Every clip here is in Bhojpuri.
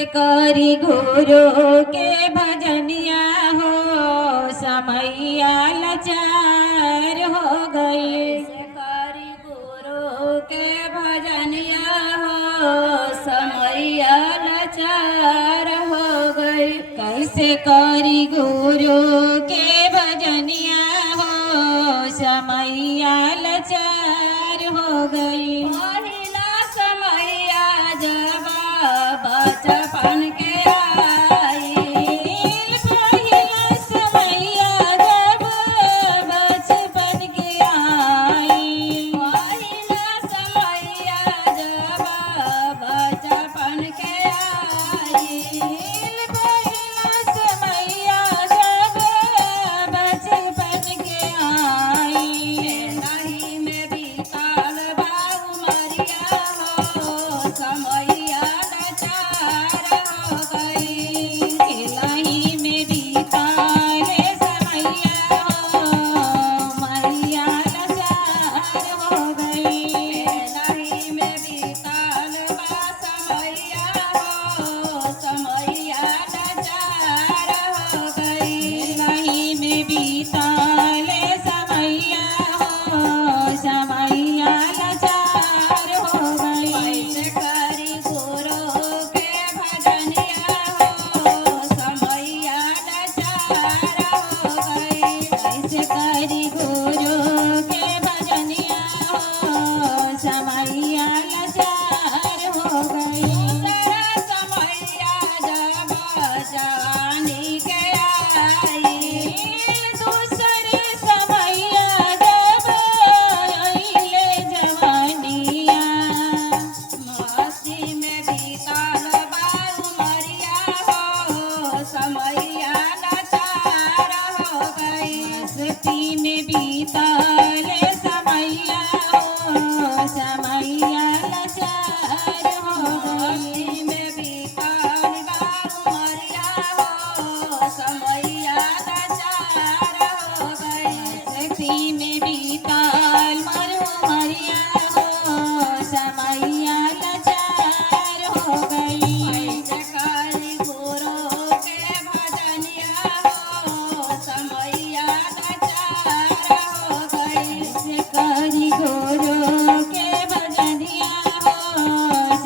कैसे करी गुरु के भजनिया हो समैया लाचार हो गई। कैसे करी गुरु के भजनिया हो समैया लाचार हो गई। कैसे करी गुरु के भजनिया हो समैया लाचार हो गई। पहिला समैया जब बचपन के आइल, पहिला समैया जब बचपन के आइल, पहिला समैया जब बचपन के आइल, पहिला समैया जब बचपन के आइल। नहीं में बीतल बा उमरिया हो समैया लाचार हो गई। खिलही में बीताले समैया हो मैया लाचार हो गई। नहीं में बीतल बा समैया हो समैया लाचार हो गई। खिलही में बीताले समैया हो समैया लाचार हो गई। कैसे करी गुरु के भजनिया हो समैया लाचार हो गई। कैसे करी गुरु के भजनिया हो समैया लाचार हो गई। दूसरा समैया जब जवानी के आई, दूसरे समैया जब अइले जवानिया, मस्ती में बीतल बा उमरिया हो समैया लाचार हो गई। मस्ती में बीतले समैया हो समैया लाचार हो गई। मस्ती में बीतल बा उमरिया हो समैया लाचार हो गई। मस्ती में बीतल मरु मरिया हो समैया लाचार हो गई। कैसे करी गुरु के भजनिया हो समैया लाचार हो गई। कैसे करी गुरु के भजनिया हो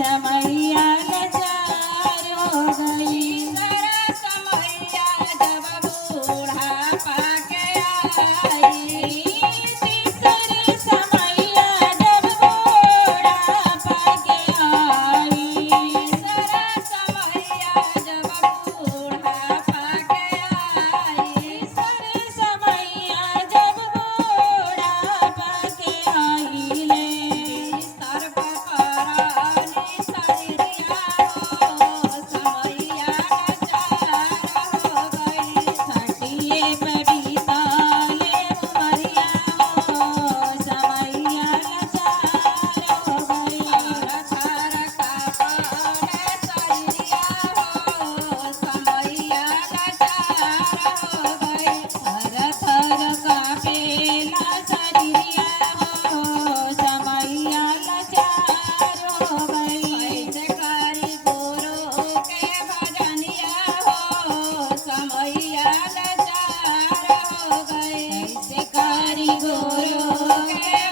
समैया लाचार हो गई। तीसरा समैया जब बूढ़ापा के आई, तीसरे समैया जब बूढ़ापा के आई, तीसरा समैया जब बूढ़ापा के आई, तीसरे समैया जब बूढ़ापा के आइले, बिस्तर पर परानी सरिया हो समैया लाचार हो गई। खटिए पे बीताले उमरिया हो समैया लाचार हो गई। थर कापले सरिया हो समैया लाचार हो गई। थर थर कापेला शरीरिया हो समैया लाचार हो गई। कैसे करी गुरु के भजनिया हो समैया लाचार हो गई। कैसे करी गुरु के